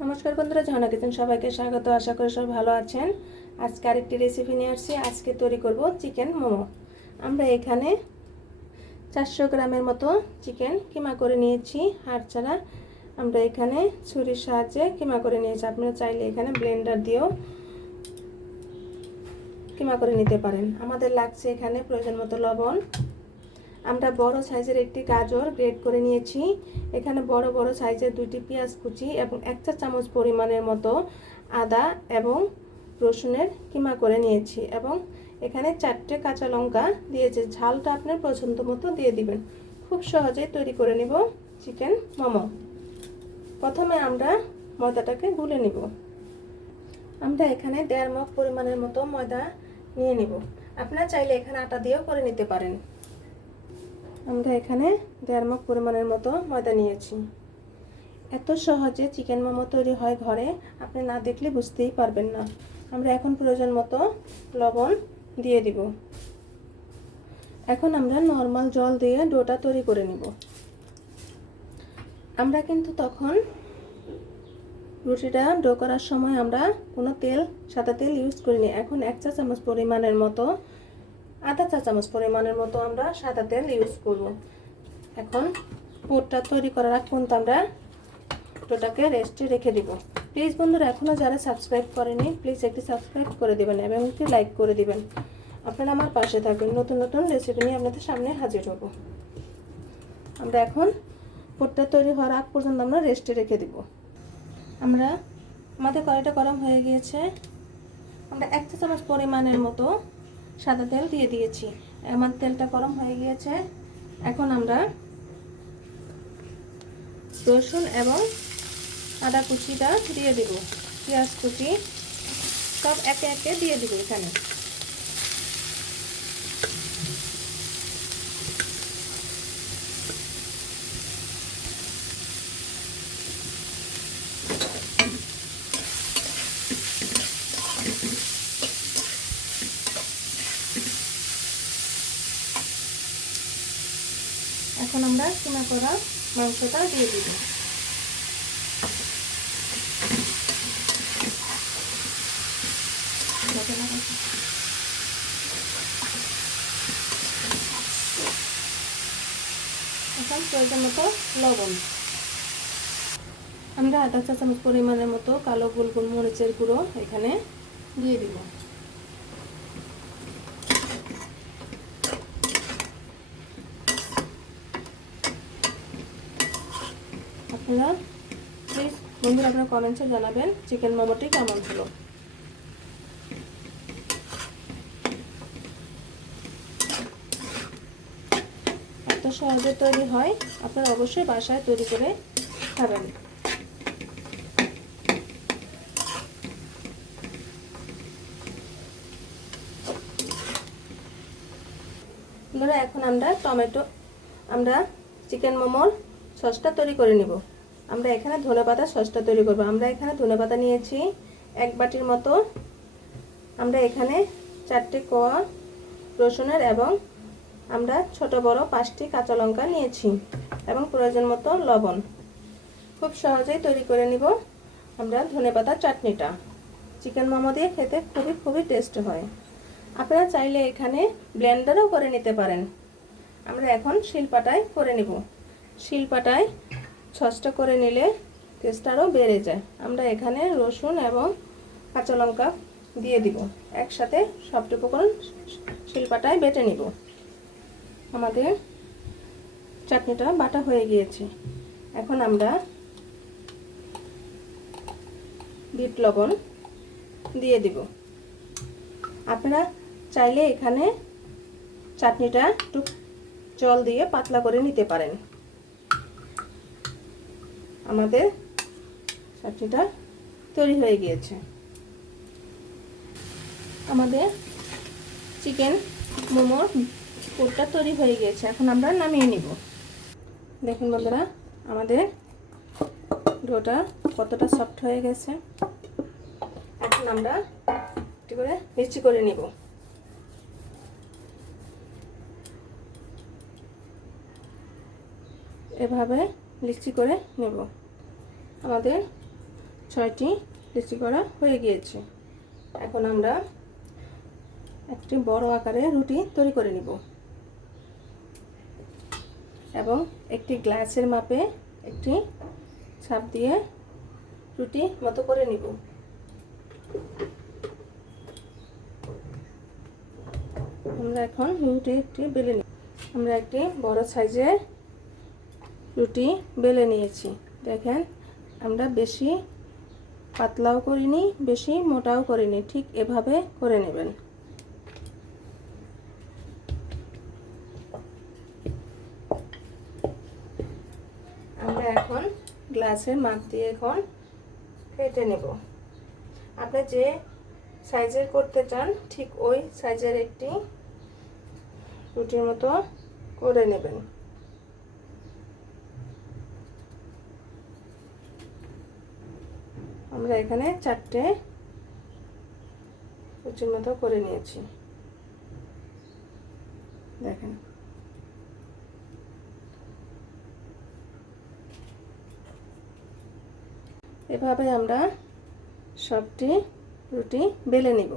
নমস্কার বন্ধুরা ঝর্ণা কিচেন সবাইকে স্বাগত। আশা করি সব ভালো আছেন। আজকে আরেকটি রেসিপি নিয়ে আসছি। আজকে তৈরি করব চিকেন মোমো। আমরা এখানে চারশো গ্রামের মতো চিকেন কিমা করে নিয়েছি। হাড় ছাড়া আমরা এখানে ছুরির সাহায্যে কিমা করে নিয়েছি। আপনারা চাইলে এখানে ব্লেন্ডার দিয়েও কিমা করে নিতে পারেন। আমাদের লাগছে এখানে প্রয়োজন মতো লবণ। আমরা বড় সাইজের একটি গাজর গ্রেড করে নিয়েছি। এখানে বড় বড় সাইজের দুটি পেঁয়াজ কুচি এবং এক চা চামচ পরিমাণের মতো আদা এবং রসুনের কিমা করে নিয়েছি এবং এখানে চারটে কাঁচা লঙ্কা দিয়েছি ঝালটা আপনার পছন্দ মতো দিয়ে দিবেন। খুব সহজেই তৈরি করে নিব চিকেন মোমো। প্রথমে আমরা ময়দাটাকে গুলে নিব। আমরা এখানে দেড় মগ পরিমাণের মতো ময়দা নিয়ে নিব। আপনারা চাইলে এখানে আটা দিয়েও করে নিতে পারেন। আমরা এখানে দেড় মগ পরিমাণের মতো ময়দা নিয়েছি। এত সহজে চিকেন মোমো তৈরি হয় ঘরে, আপনি না দেখলে বুঝতেই পারবেন না। আমরা এখন প্রয়োজন মতো লবণ দিয়ে দিব। এখন আমরা নর্মাল জল দিয়ে ডোটা তৈরি করে নিব। আমরা কিন্তু তখন রুটিটা ডো করার সময় আমরা কোনো তেল, সাদা তেল ইউজ করিনি। এখন এক চা চামচ পরিমাণের মতো আধা চা চামচ পরিমাণের মতো আমরা সাদা তেল ইউজ করব। এখন পুরটা তৈরি করার আগ পর্যন্ত আমরা ডোটাকে রেস্টে রেখে দিব। প্লিজ বন্ধুরা এখনও যারা সাবস্ক্রাইব করেনি প্লিজ একটি সাবস্ক্রাইব করে দেবেন এবং একটি লাইক করে দিবেন। আপনারা আমার পাশে থাকবেন। নতুন নতুন রেসিপি নিয়ে আপনাদের সামনে হাজির হব। আমরা এখন পুরটা তৈরি হওয়ার আগ পর্যন্ত আমরা রেস্টে রেখে দিব। আমরা আমাদের কড়াইটা গরম হয়ে গিয়েছে। আমরা এক চা চামচ পরিমাণের মতো সাদা তেল দিয়ে দিয়েছি। আমার তেলটা গরম হয়ে গিয়েছে। এখন আমরা রসুন এবং আদা কুচিটা দিয়ে দিব। পেঁয়াজ কুচি সব একে একে দিয়ে দিব এখানে আমরা কিমা করা মাংসটা দিয়ে দিব। এখন প্রয়োজন মতো লবণ। আমরা আধা চা চামচ পরিমাণের মতো কালো গোল গোল মরিচের গুঁড়ো এখানে দিয়ে দিব আপনারা প্লিজ বন্ধুরা, আপনারা কমেন্টসে জানাবেন চিকেন মোমোটি কেমন ছিল। এত সহজে তৈরি হয়, আপনারা অবশ্যই বাসায় তৈরি করে খাবেন। এখন আমরা টমেটো, আমরা চিকেন মোমোর সসটা তৈরি করে নিব। আমরা এখানে ধনে পাতা সসটা তৈরি করব। আমরা এখানে ধনে পাতা নিয়েছি এক বাটির মতো। আমরা এখানে চারটে কোয়া রসুনের এবং আমরা ছোট বড় পাঁচটি কাঁচা লঙ্কা নিয়েছি এবং প্রয়োজন মতো লবণ। খুব সহজেই তৈরি করে নিব আমরা ধনে পাতার চাটনিটা। চিকেন মোমো দিয়ে খেতে খুবই খুবই টেস্ট হয়। আপনারা চাইলে এখানে ব্লেন্ডারও করে নিতে পারেন। আমরা এখন শিলপাটায় করে নিব। শিলপাটায় সসটা করে নিলে টেস্ট বেড়ে যায়। আমরা এখানে রসুন এবং কাঁচা লঙ্কা দিয়ে দিব। একসাথে সবটি উপকরণ শিলপাটায় বেটে নিব। আমাদের চাটনিটা বাটা হয়ে গিয়েছে। এখন আমরা বিট লবণ দিয়ে দিব। আপনারা চাইলে এখানে চাটনিটা একটু জল দিয়ে পাতলা করে নিতে পারেন। আমাদের চাটনিটা তৈরি হয়ে গিয়েছে। আমাদের চিকেন মোমোর পুরটা তৈরি হয়ে গিয়েছে। এখন আমরা নামিয়ে নিব। দেখুন বন্ধুরা, আমাদের ডোটা কতটা সফট হয়ে গেছে। এখন আমরা একটু করে মিষ্টি করে নিব। এভাবে লিচি করে নেব। আমাদের ছয়টি লিচি করা হয়ে গিয়েছে। এখন আমরা একটি বড় আকারে রুটি তৈরি করে নিব। এবং একটি গ্লাসের মাপে একটি ছাপ দিয়ে রুটি মতো করে নিব। আমরা এখন রুটি একটি বেলে নিই আমরা একটি বড় সাইজের রুটি বেলে নিয়েছি। দেখেন, আমরা বেশি পাতলাও করিনি, বেশি মোটাও করিনি, ঠিক এভাবে করে নেবেন। আমরা এখন গ্লাসের মাপ দিয়ে এখন কেটে নেব। আপনি যে সাইজের করতে চান, ঠিক ওই সাইজের একটি রুটির মতো করে নেবেন। আমরা এখানে চারটে রুটির মতো করে নিয়েছি। দেখেন। এভাবে আমরা সবটি রুটি বেলে নিব।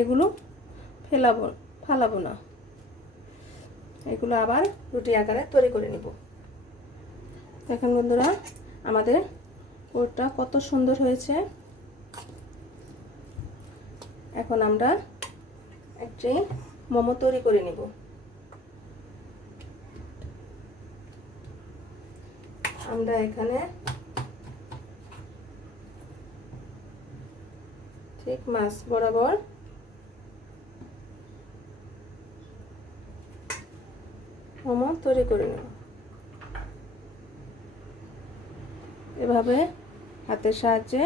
এগুলো ফেলাবো, ফালাবো না। এগুলো আবার রুটি আকারে তৈরি করে নিব। দেখেন বন্ধুরা, আমাদের কোটটা কত সুন্দর হয়েছে। এখন আমরা একটি মোমো তৈরি করে নিব। আমরা এখানে ঠিক মাছ বরাবর মোমো তৈরি করে নেব। এভাবে হাতের সাহায্যে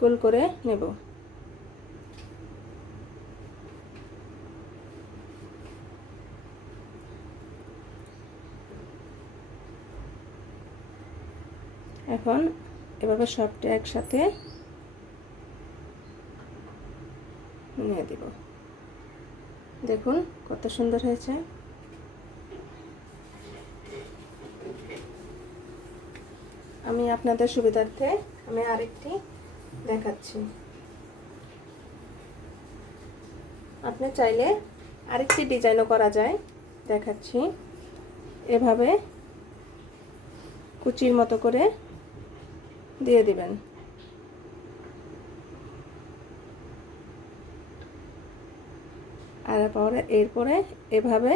গোল করে নেব। এখন এভাবে সবটা একসাথে নিয়ে দিব দেখুন কত সুন্দর হয়েছে। আমি আপনাদের সুবিধার্থে আমি আরেকটি দেখাচ্ছি। আপনি চাইলে আরেকটি ডিজাইনও করা যায়, দেখাচ্ছি। এভাবে কুচির মতো করে দিয়ে দিবেন। আর পরে এরপরে এভাবে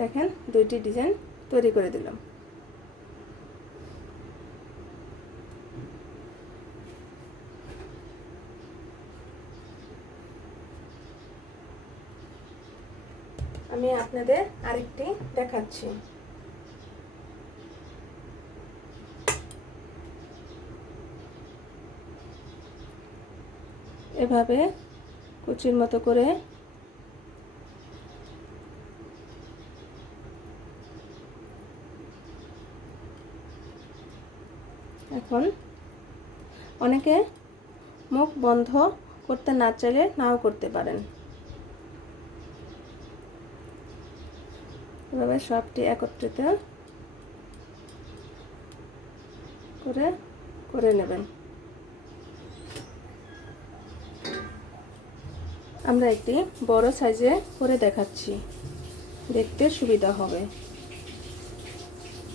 দেখেন দুইটি ডিজাইন তৈরি করে দিলাম। আমি আপনাদের আরেকটি দেখাচ্ছি। এভাবে কুচির মতো করে এখন অনেকে মুখ বন্ধ করতে না চাইলে নাও করতে পারেন। এভাবে সবটি একত্রিত করে করে নেবেন। আমরা একটি বড় সাইজে করে দেখাচ্ছি। দেখতে সুবিধা হবে।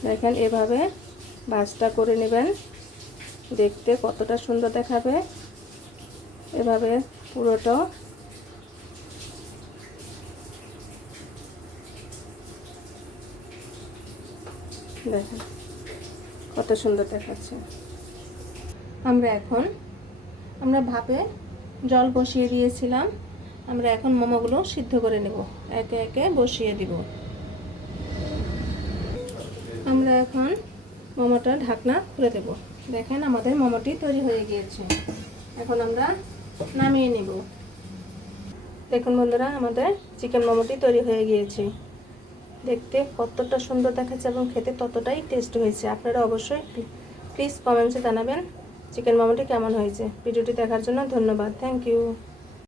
দেখেন, এভাবে ভাজটা করে নেবেন। দেখতে কতটা সুন্দর দেখাবে। এভাবে পুরোটা। দেখেন, কত সুন্দর দেখাচ্ছে। আমরা এখন, আমরা ভাপে জল বসিয়ে দিয়েছিলাম। আমরা এখন মোমোগুলো সিদ্ধ করে নেব। একে একে বসিয়ে দিব। আমরা এখন মোমোটা ঢাকনা খুলে দেব। দেখেন, আমাদের মোমোটি তৈরি হয়ে গিয়েছে। এখন আমরা নামিয়ে নেব। দেখুন বন্ধুরা, আমাদের চিকেন মোমোটি তৈরি হয়ে গিয়েছে। দেখতে কতটা সুন্দর দেখাচ্ছে এবং খেতে ততটাই টেস্ট হয়েছে। আপনারা অবশ্যই প্লিজ কমেন্টসে জানাবেন, চিকেন মোমোটি কেমন হয়েছে। ভিডিওটি দেখার জন্য ধন্যবাদ। Thank you